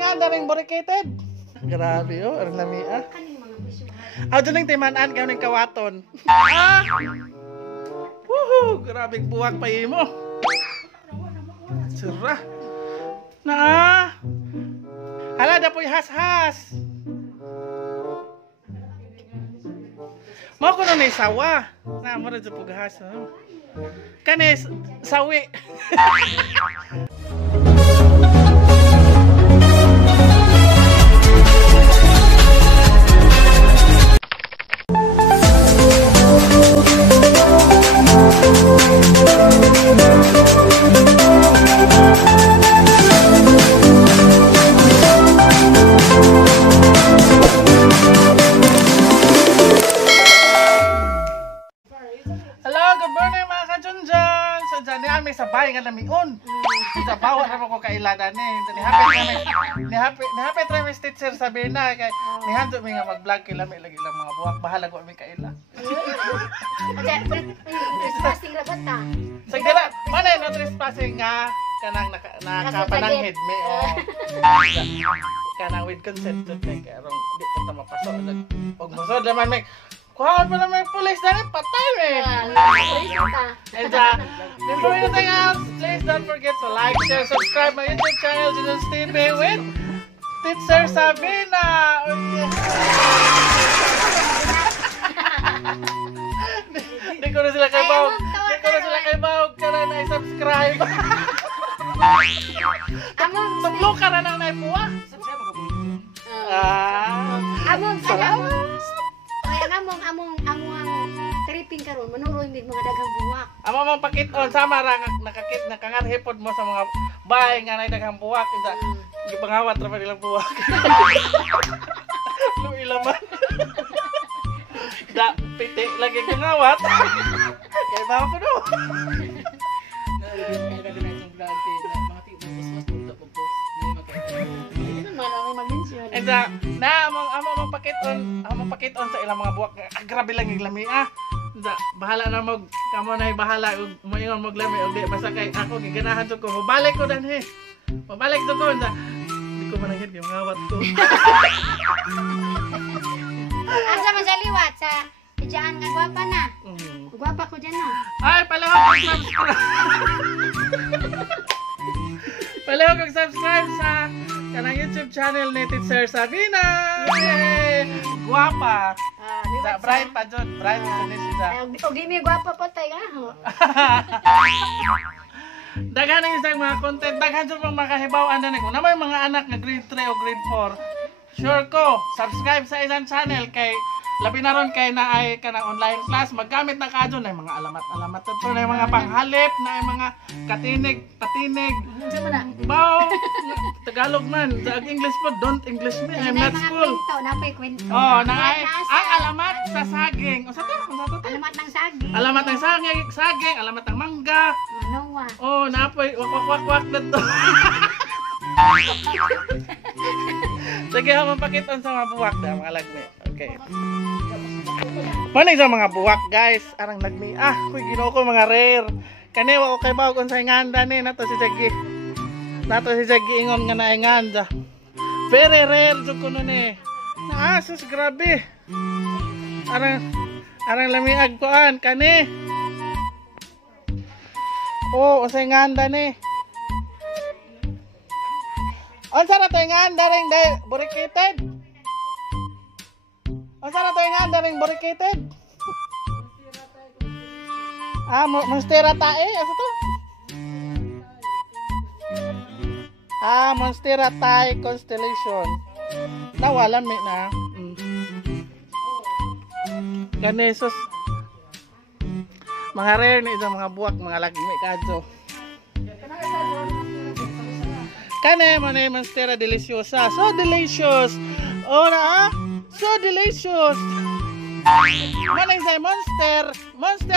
nga daring borikated. Grabe oh, ang lami ah. Aw dun ning timan-an kayo ning kawaton. Ah! Woohoo! Grabe buwak pa imo. Sira. Na. Hala da po'y has-has. Mo ko na sawa. Na mo ra jud pughas. Kani sawi. May sabay nga lamiun. Sa bawat ra ko kailada ni. Ni hapit ra mi teacher sabi na kay ni hando mi nga mag-vlog kay lami lagi lang mga buwak bahala ko mi kaila. Trespassing ra bata. Sagdira, manay no trespassing nga kanang nakapananghid mi o. Kanang with consent jud kay arong di pa ta mapasok. Og mosod naman may kuhaan pa na may pulis na rin, patay eh! And before anything else, please don't forget to like, share, subscribe my YouTube channel, Junus TV with Teacher Sabina! Hindi ko na sila kay Bawag. Hindi ko na sila kay Bawag ka na na-subscribe. Tublok ka na nang naipuwa. Among tripping karon manuroy mig mga daghang buwak. Amo mang pakit-on sama ra nakangarhipod mo sa mga bahay nga nay daghang buwak isa gipangawat ra pa nilang buwak. Lu ilaman. Da piti lagi ngawat. Kay ba ko do. Esa, na among pakit-on sa ilang mga buwak. Grabe lang yung lami ah. Esa, bahala na mag kamo na bahala ug moingon mag lami ug di basta kay ako giganahan jud ko. Mabalik ko danhi. Mabalik jud ko esa. Di ko manangit yung ngawat ko. Asa man sa liwat sa diyan nga gwapa na. Gwapa ko diyan na. Ay, palihog subscribe. Palihog subscribe sa kanang YouTube channel ni Teacher Sabina. Yay! Guwapa. Sa bright pa jud, bright ni siya. Og di mi guwapa pa tay ah. Daghan ang isang mga content, daghan jud mga makahibaw-an na kung namay mga anak nga grade 3 o grade 4. Sure ko, subscribe sa isang channel kay labi na ron kay na ay kanang online class maggamit na kadto na mga alamat to na mga panghalip na mga patinig baw Tagalog man sa English po don't English me I'm not school oh na ay ang alamat sa saging o sa to alamat ng saging alamat ng mangga oh napoy wak dito. Sige ha mapakiton sa mga buwak da mga lagmi. Okay. Manay sa mga buwak guys, arang nagmi kuy Ginoo ko mga rare. Kani wa ko kay bawog unsay nganda ni nato si Jaggi. Nato si Jaggi ingon nga naay nganda. Very rare jud kuno ni. Sus grabe. Arang lamiag kuan kani. Oh, unsay nganda ni. Unsa na toy nganda ring borikated? Asa na tayo nga daring borikated? Monstera tae? Asa to? Monstera tae constellation. Nawalan mi na. Ganesos. Mga rare ni mga buwak, mga lagmi kadto. Kane mo na monstera deliciosa. So delicious. Oh na so delicious. Manay say monster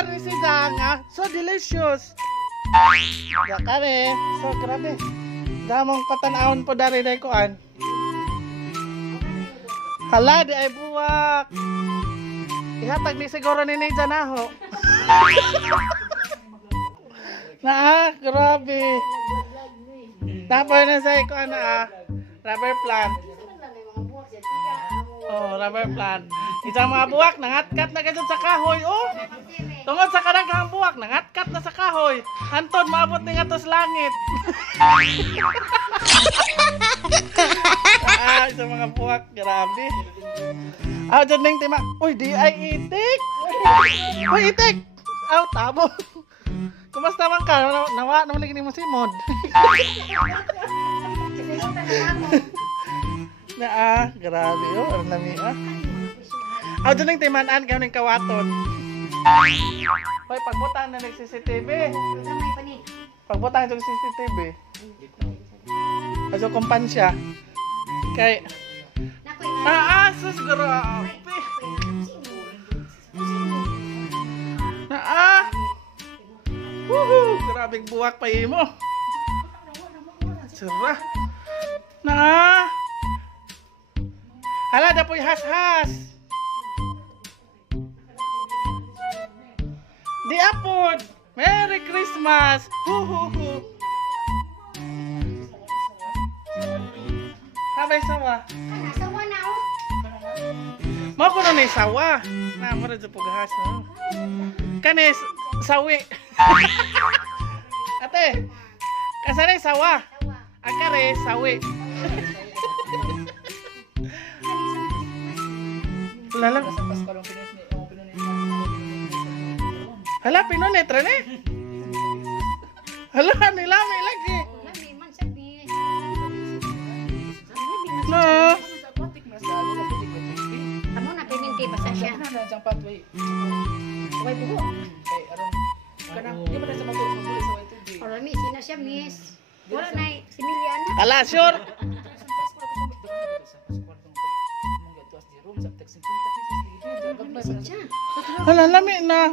ni si Zanga. So delicious. Ya kare. So grabe. Damong patanawon po dari day kuan. Hala di ay buwak. Ihatag ni siguro ni Nija naho. Grabe. Tapos na say kuan Rubber plant. Oh, rubber plant. Isang mga buwak nangatkat na gadto sa kahoy, oh. Tungod sa kadaghang buwak nangatkat na sa kahoy. Anton maabot ni nga to sa langit. Isang mga buwak, grabe. Dyan na yung tima. Uy, di ay itik. Uy, itik. Tabo. Kumusta man ka? Nawa naman lagi ni mo si Mod. Grabe, oh. Ang lami, dyan na yung timanaan ka ng kawaton. Hoy, pagbutan na ng CCTV. Pagbutan ng CCTV. Aso kumpansya. Kay... sus, grabe. Woohoo! Grabing buwak pa mo. Sarah. Hala, dapoy has-has. Di apod. Merry Christmas. Huhuhu. Habay sawa. Sawa na oh. Mo ko na sawa. Mo ra jud pugahas no. Kani sawi. Ate. Kasane sawa. Akare sawi. Lalang hala, pinunet rin eh. Hala, nilami lagi. No. Amo na piminti basta siya. Orang misi na siya, miss. Wala na similyan. Ala, sure. Hala, lami na.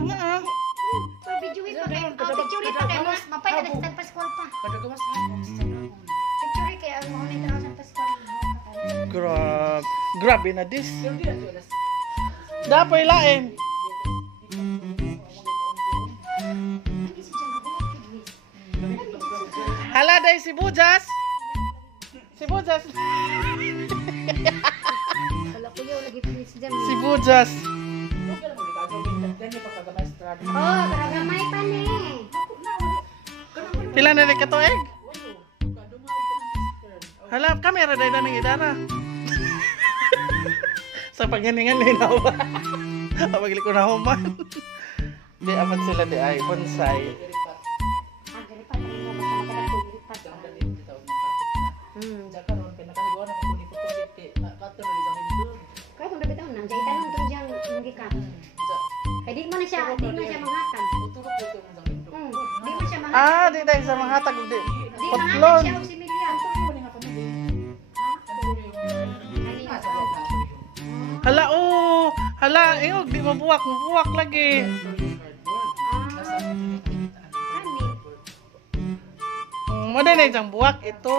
Videoin pa kayo. Videoin pa kayo. Mapay na sa Paskol pa. Videoin kayo. Ang mga nito sa Paskol. Grabe na this. Dapoy lain. Hala, day si Bujas. Si Bujas. Wala ko yung lagi pinis dyan. Si Bujas. Oh, karagamay pa ni. Pila na rin katuig? Hala, kamera day na ng idara. Sa paghaningan na hinawa. Pagli ko na human. Di amat sila di ay bonsai. Kaya kung dapat ako nang jay tanong to diyang magikat. Kaya di mo na siya manghatag. Di mo siya manghatag. Di dahil sa mga hatag. Di Di manghatag putlon. siya o si Milian. Hala, hala, ingog, di mabuwak lagi. Maday na isang buwak, ito.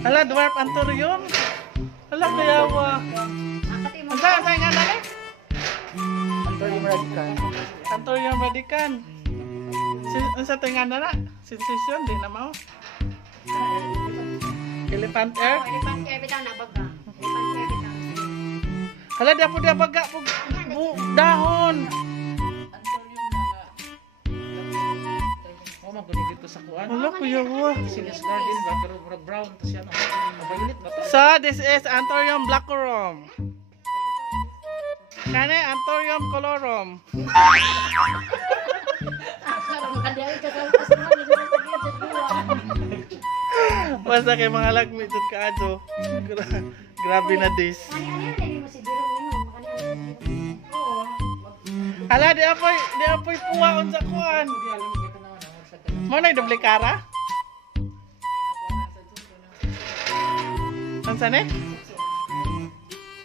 Hala, dwarf anthurium. Hala, kayawa. Saan nga dali? Anthurium radicans. Anthurium radicans. Ano sa tingan na na? Sensation, di na mao. Elephant air? Elephant air bitaw na baga. Elephant air bitaw. Hala, di ako baga dahon. Magunigit ko sa kuan. Hala, kuyawa. Sinis garden ba pero brown to siya no. Mabayilit ba to? So, this is Anthurium blacorum. Kani Anthurium colorum. Basta kay mga lagmi jud kaadto. Grabe na this. Hala, di apoy puwaon sa kuan. Mo na duplikara? Ang sane?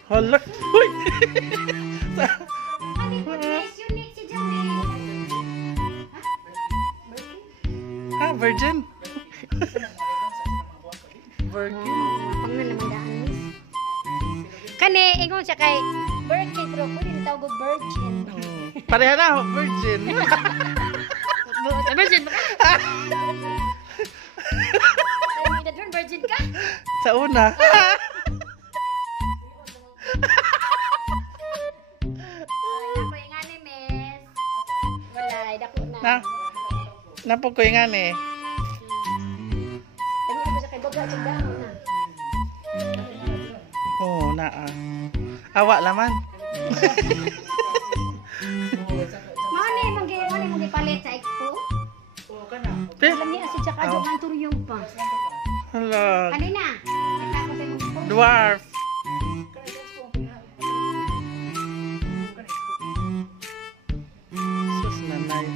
Hala. Uy. Virgin. Virgin. Kani ingon siya kay virgin pero pwede na tawag virgin. Pareha na, virgin. Virgin ba? jud ka. Sa una. Ako yung ani, miss. Wala, dako na. Na. Napo ko nga ni. Dami ako sa kay baga sa damo na. Oh, naa. Awa laman. Mani mong palit sa expo. Alam niya si Chaka Oh. ang turyong pa. Hello. Kanina. Kita ko sa expo. Dwarf. Sus nanay.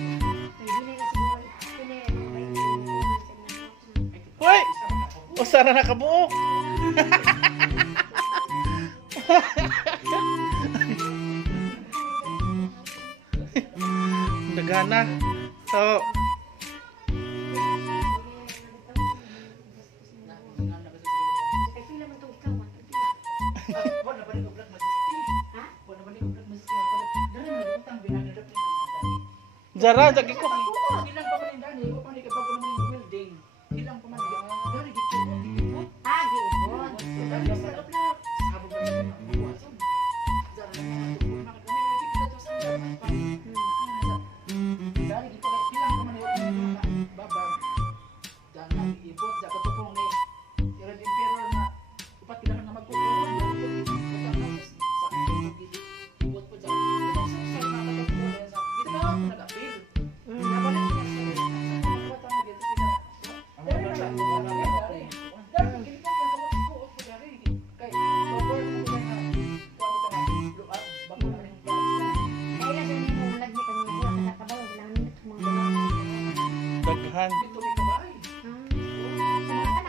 Hoy! Usara na kabuok. Dagana. So, Jara, jagi ko. Ilang pa man yung dani, ilang pa man yung bago naman yung building. Ilang pa man yung dari dito. Agi, bon. Dari sa lablab. Sabog na yung mga buwason. Zara na mga tukul na kami lagi kita to sa dapat pa. Dari dito ilang pa man yung mga babag. Jangan iibot sa katupong ni Irad Emperor na upat kailangan na magkukuhan. Ibot po dyan. Ito sa mga katupong sa gito na nag-appeal. Kailan sa nimo lagi ka nang buwan sa kabaw sila nito mga Daghan. Sa mga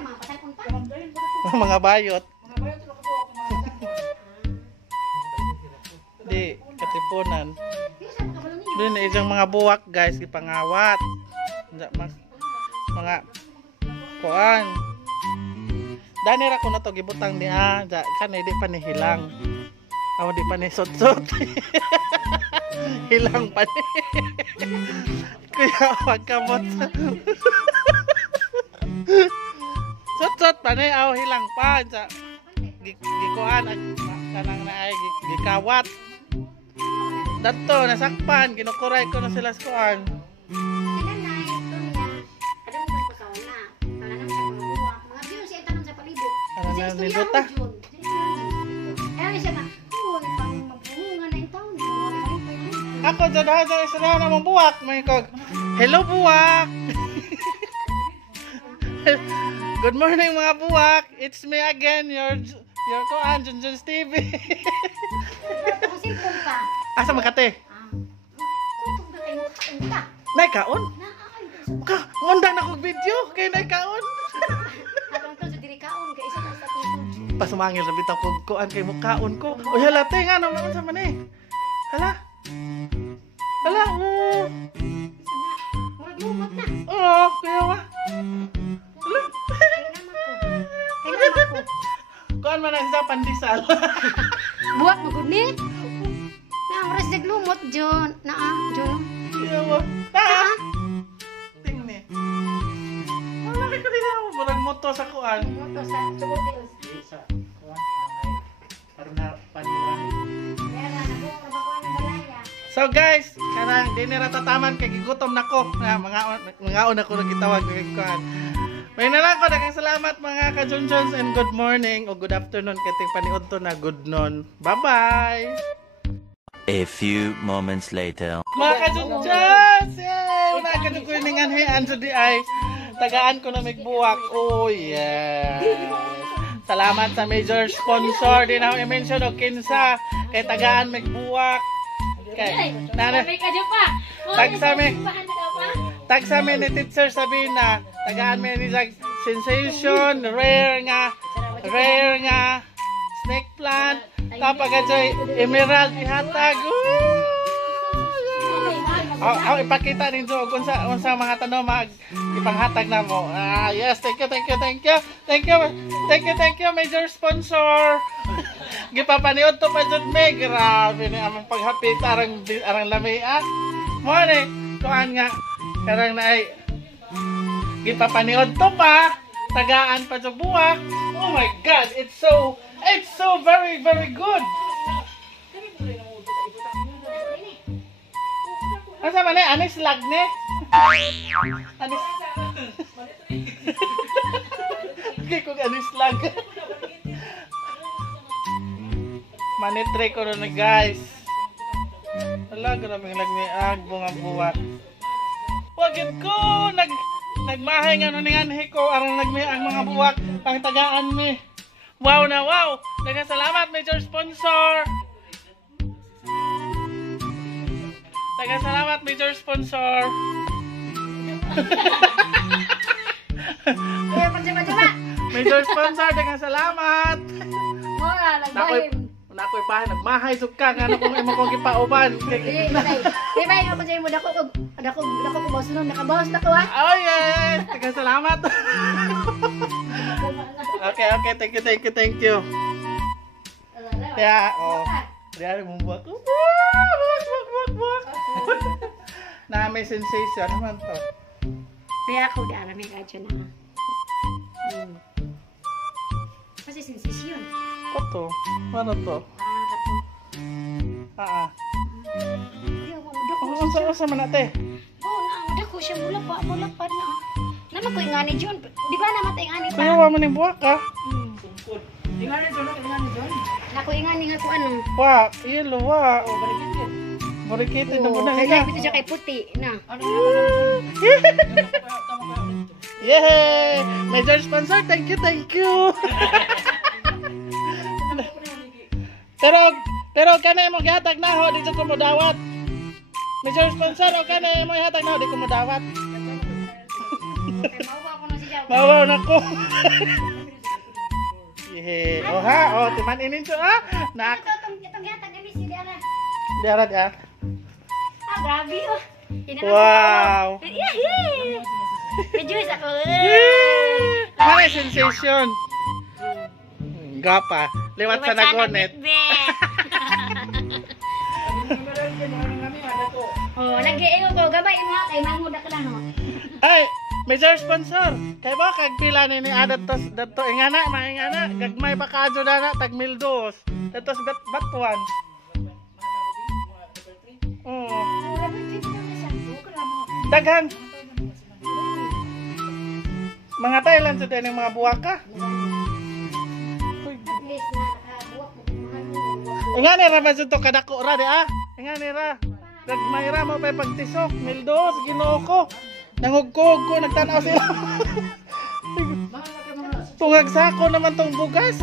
mga patalpon pa. Mga bayot. Di, katipunan. Yung sa mga kabalo niyo. Doon isang mga buwak guys, ipangawat. Mga kuan. Dani ra ko na to gibutang niya, kanay di pa ni hilang. Aw di pa ni sot-sot. Hilang pa ni. Kuya wag ka mo. Sot-sot pa ni aw hilang pa sa gikuan kanang naay gikawat. Dato nasakpan, kinukuray ko na sila sa kuan. Sila na ito niya. Kadang ko sa una. Wala nang sa mga buwak. Mga views siya tanong sa palibot. Ano Sa na istorya niluta? mo, Jun. Ay siya na. Uy, pang mabunga na yung taon. Wala rin pa yun. Ako dyan ha, sa isa na namang buwak. May kog, hello buwak! Good morning mga buwak! It's me again, your kuan, Junjun's TV. Kung simpong ka. Asa Makati? Kutog na kayo kain ka. Nay kaon? Na, ay. Ka, mundang na kog video, kay nay kaon. Habang to sa diri kaon kay isa na sa tutod. Pasumangil na bitaw kog kuan kay mukaon ko. Uy hala, te nga naman sa man eh. Hala. Hala, oo. Isa na. Murag lumot na. Oo, kaya wa. Hala. Kailangan ko. Kuan man ang isa pandisal. Buwak magud ni. Na oras naglumot Jon. Jon. Kaya wa. Ta. Tingni. Wala ka dito mo murag moto sa kuan. Moto sa Chubodils. Sa kuwan para na paniran. Kaya na nabuo ba ko ang balaya. So guys, kanang di nira tataman kay gigutom nako. Nga mga ako na gitawag kay kuan. May nalang ko daghang salamat mga ka-Junjuns and good morning o good afternoon kating paniud to na good noon. Bye-bye. A few moments later. Mga ka-Junjuns! Yay! Una ka ko ning anhian sa di ay tagaan ko na migbuwak. Oh yeah. Salamat sa major sponsor din ako i-mention og kinsa kay tagaan migbuwak. Kay nana May kadyo pa. tagsami Paano daw pa? tagsami ni teacher sabihin na tagaan mi ni sensation rare nga snake plant tapagajoy emerald ihatag. Aw ipakita ninyo kung sa mga tanong mag ipanghatag na mo. Yes, thank you major sponsor. Gipapaniod to pa jud me, grabe ni among paghapit arang lamia. Mo ni kuan nga karang naay gipapaniod to pa tagaan pa sa buwak. Oh my God, it's so very good. Asa man eh, anis lag ne? Anis. Okay, kung anis lag. Manitry ko na guys. Wala, grabing lagmiag, bunga buwak. Wagit ko, nagmahay nga nun nga ko, arang nagmiag mga buwak, pangtagaan mi. Wow na wow! Daghang salamat, major sponsor! Daghang salamat, major sponsor! Kaya pagdama-dama. Major sponsor, daghang salamat! Mura, nagbahim. Nakoy bahay, nagmahay sugka nga na kung imo ko gipauban. Di ba yung ako sa'yo mo, dako ko boss nun, nakabawas na ko ah. Oh yes! Daghang salamat! Okay, thank you. Kaya, Diyan mo buwak. Buwak. Na may sensation naman to. Kaya ako di alam yung radyo na. Kasi sensasyon. Ito. Ano to? Kato. Ayaw mo, dako. Ano sa man ate? Dako siya, mulapad na. Naman ko yung ngani John. Di ba namatay yung ngani pa? Kaya wa man yung buwak ka? Ingani John. Naku yung ngani nga ko ano. Wak, ilo, wak. Oh, balik yun. Borikiti na muna Kaya nga. ito siya kay puti na. Yay! Major sponsor, thank you. Pero kanay mo gihatag na ho, dito ko mo dawat. Major sponsor, o kanay mo gihatag na ho, dito ko mo dawat. Mawa ko na siya. Mawaw na ko. Yay! O ha, timan inin siya ha. Nak. Itong yata gabi si Diara. Diarad ya. Grabe oh. Wow! Yay! Rejoice ako. Ano sensation? Gapa. Lewat sa nagonet. Oh, nag-iingo ko. Gabay mo kay manguda ka lang. Ay, major sponsor. Kay ba kag pila ni adat tos dato ingana maingana gagmay pa kadto dana tag 1,200. Datos batuan. Oh. Daghan. Mga Thailand sa din mga buwaka. Ingani ra man to kadako ra di ah. Ingani ra. Gagmay ra mo pay pagtisok 1,200 Ginoo ko. Nangugkog ko nagtanaw sila. Tungag sako naman tong bugas.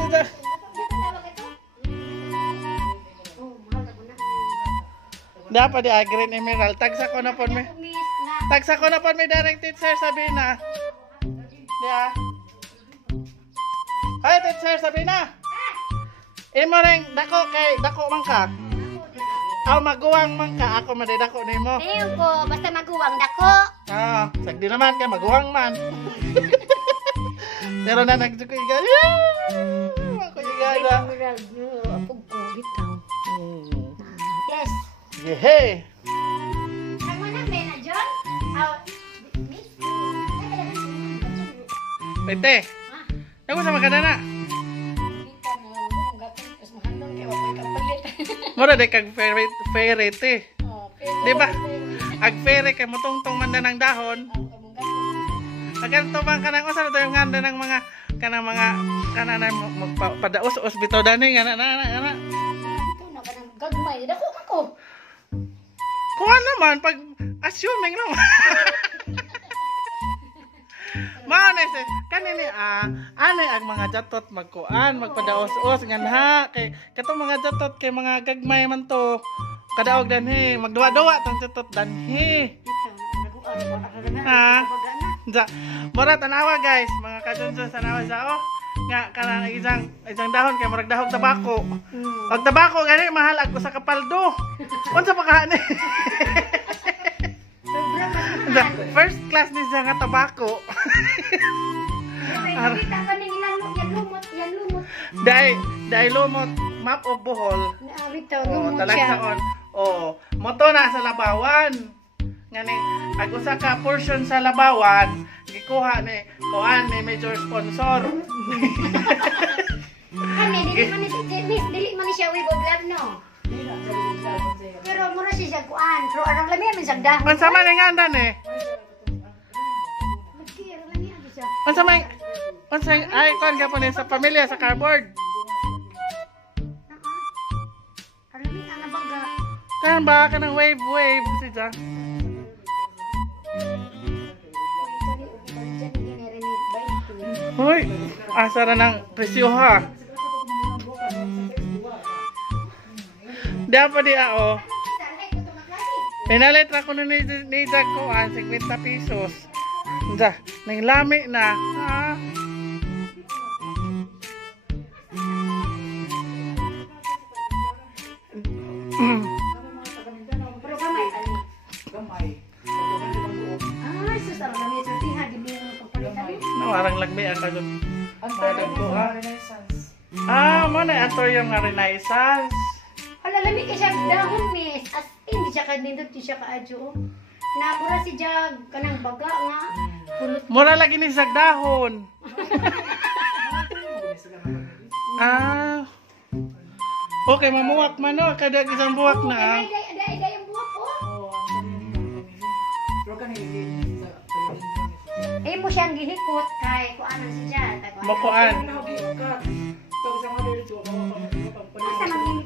Dapat di Green Emerald. Tagsa ko na pon mi. Tagsa ko na pon mi direct teacher Sabina. Dia. Hi teacher Sabina. Imo ring dako man ka. Aw maguwang man ka ako madidako nimo. Ayaw ko, basta maguwang dako. Sagdi naman kay maguwang man. Pero na nagjuko iga. Ako iga. Yes. Yehey. Ang manang na John? Pwede. Ako sa maganda na. Mura de kag ferret eh. Di ba? Ag ferret kay motongtong man ng dahon. Agan to bang kanang usa to yung nganda ng mga kanang kanana magpadaos-os bitaw dani nga na. Ito na kanang gagmay. Dako ako. Kuha naman pag assuming naman. Manes kanini ane ang mga jatot magkuan magpadaos-os nganha kay katong mga jatot kay mga gagmay man to kadaog danhi magduwa-duwa tong jatot danhi. Ja, mura tanawa guys, mga kadunson tanawa sa nga kana isang dahon kay murag dahog tabako. Pag tabako gani mahal ag usa ka paldo. Unsa pa kaani? First class ni sa nga tabako. Kita pa ning lumot. Dai lumot map of Bohol. Rito, lumot Talag siya. saon. Moto na sa Labawan. Ngani ag usa ka portion sa Labawan gikuha ni kuan ni major sponsor. Kani dili man ni siya way vlog no. Pero mura siya kuan, pero arang lami man siya dahon. Unsa man nga andan eh? Magkira lang yan siya. Unsa ay kuan gapon sa pamilya sa cardboard. Arami ana baga. Kan ba ka ng wave siya? Hoy, asara ng presyo ha. Dapat di ako. Pinalit ra ko na ni Jack ko 50 pesos. Da, nang lami na. Ha? Pero kamay tani. Gamay. Ah, susara kami sa tiha di mo pagpalitan. Nawarang lagbi ang kadto. Ang Madam ko, ha? Renaissance. Mo na ato yung nga Renaissance. Hala lami ka siya dahon miss. As in di siya kanindot di siya kaadyo. Nabura si Jag kanang baga nga. Pulot. Mura lagi ni sa dahon. Okay, mamuwak man no, kada isang buwak na. Ada yung buwak ko. Pero kanina sa Mo siyang ginikot kay kuanan si Jag. Mokuan. Asa man ginikot?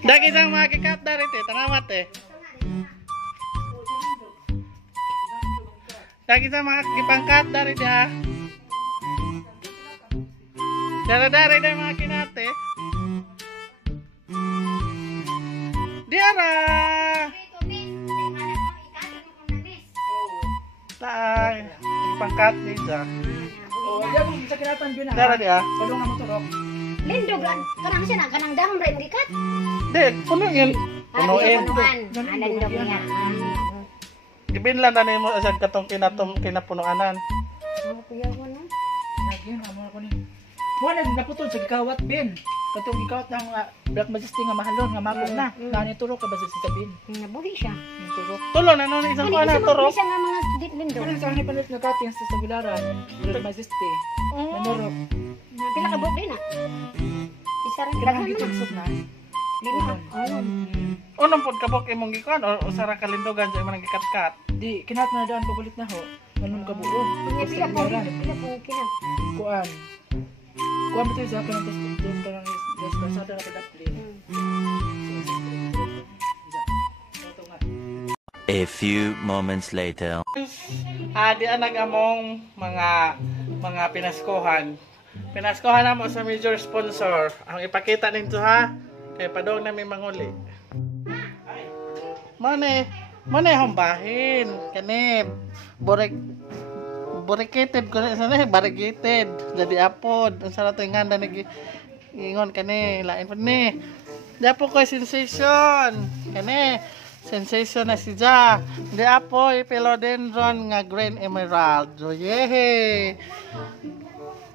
Dagi isang makikat darit eh, tanamat eh. Dagi isang makipangkat darit ya. Dara-dara na mga kinate. Diara! Tay, pangkat ni Jack. Oh, diyan mo sa kinatan din na. Dara dia. Padung na mo turok. Lindog lang. Kanang siya na kanang dahon ra gikat. Di, puno yun. Punuin. Lindog niya. Ibinlan na mo asad katong kinapunuanan. Ano kuya mo na? Nagyan amo ko ni. Mo na naputol sa gikawat bin. Katong gikawat ng Black Majesty nga mahalon nga mapog na. Nani turok ka ba sa sabin? Nabuhi siya. Yung turok. Tulo na nun isang kuha na turok. Siya nga mga lindog. Ano sa kanila palit nga cutting sa Sabilaran? Black Majesty. Nanurok. Pila ka buok din ah. Isa rin Kailangan daghan na. gitugsok na. Lima. Ano? Unong pod kabok imong gikuan o usara kalindogan sa imong gikat-kat. Di, kinat na daan pagulit na ho. Ganun ka buo. Pila po kinat. Kuan. Kuan betul sa kanang doon ka ng despersada na padaplin. A few moments later. Di anag among mga pinaskohan. Pinaskohan na mo sa major sponsor. Ang ipakita nito ha. Kay padong na may manguli. Mane humbahin. Kani borikated ko na sana barikated. Jadi apod. Ang sarap to inganda ni ingon kani lain pod ni. Dapo ko sensation. Kani sensation na si Ja. Di apoy philodendron nga green emerald. So, yehey!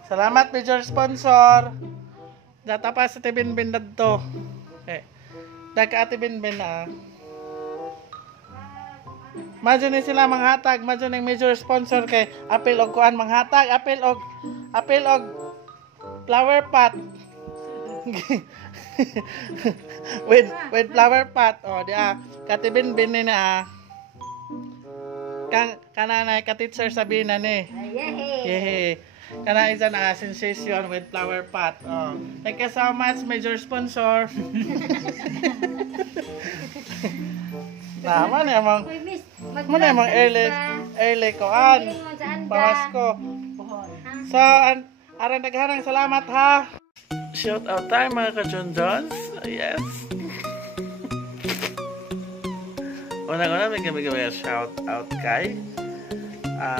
Salamat major sponsor. Data pa sa Tibinbin dadto. Okay. Daga ati Binbin na. Madyo ni sila manghatag, madyo ning major sponsor kay apil og kuan manghatag, apil og flower pot. with flower pot. Oh, dia katibin-bin ni na. Kang kananay ka teacher sabihin na ni. Yehey. Kana isa na sensation with flower pot. Oh. Thank you so much major sponsor. Naman emang. Mana emang early koan. Bawas ko. So, aran nagharang salamat ha. Shout out tayo mga ka-John-Johns. Yes. Unang-una may gamig-gamig shout out kay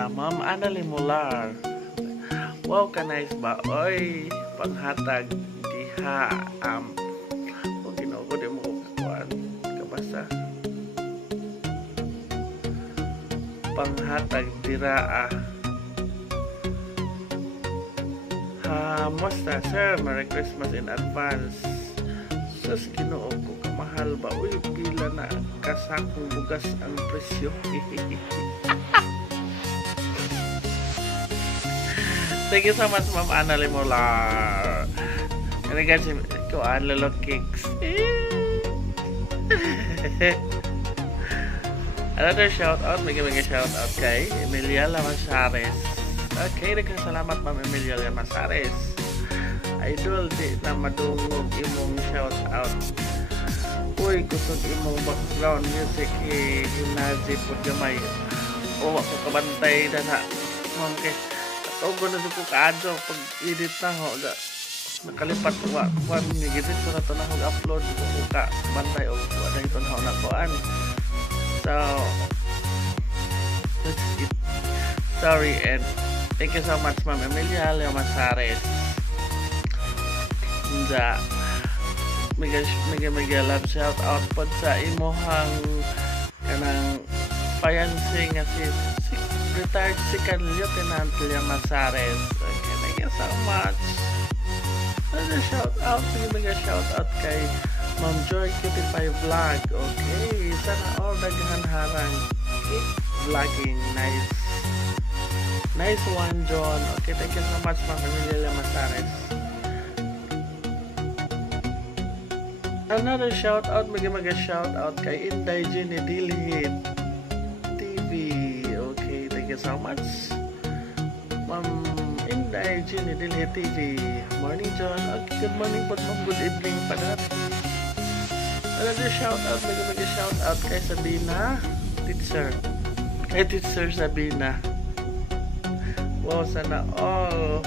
Ma'am Annalie Mular. Wow, ka nice ba? Oy, panghatag diha. O Ginoo ko di mo kuan kabasa. Panghatag dira Musta sir, Merry Christmas in advance. Sus Ginoo ko kamahal ba? Uy, pila na kasakong bugas ang presyo. Thank you so much, Ma'am Ana Limular. And again, si Kuan Lolo Kicks. Another shout out, may shout out kay Emilia Lamasares. Okay, salamat Ma'am Emilia Lamasares. Idol, di na madungog imong shout out. Uy, kusog imong background music hinazi po gamay. O, ako kabantay na na. Ma'am, kay katogo na ko kaadyo pag edit na ho. Nakalipat ko one nigidit ko na ito na upload ko ka bantay o wala ito na ho na kuan. So, that's it. Sorry, and thank you so much, Ma'am Emilia Lamasares. Nga, mega love shout out po sa imohang kanang fiancé nga si retired second Lieutenant Lamasares. Okay, thank you so much. Another shout out, mega shout out kay Ma'am Joy Cutie Vlog. Okay, sana all daghan harang. Keep vlogging. Nice one, John. Okay, thank you so much, Ma'am Emilia Lamasares. Another shout out, mega shout out kay Inday Jenny Dilhit TV. Okay, thank you so much, Ma'am Inday Jenny Dilhit TV. Morning, John. Okay, good morning po, Ma'am. Good evening pa natin. Another shout out, mega shout out kay Sabina Teacher. Kay Teacher Sabina. Wow, sana all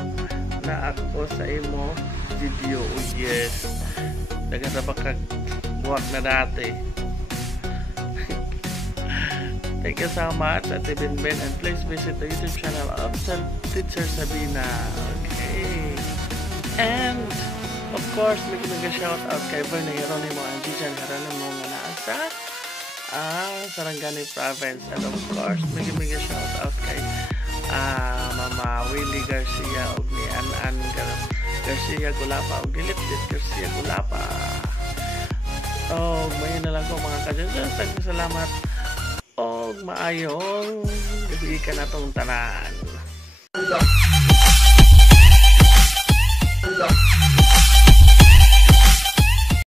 na ako sa imo video. Oh yes. Dagan na pagkag-work na dati. Thank you so much at Ben and please visit the YouTube channel of Teacher Sabina. Okay. And of course, mega shout out kay Bernie Geronimo and Gijan Geronimo nga naa sa Sarangani Province. And of course, mega shout out kay Mama Willie Garcia ug ni Anan Garcia Gulapa ug Dilip Garcia Gulapa. Oh, may na lang ko mga ka-judges. Salamat og maayong gabi ka na tong tanan.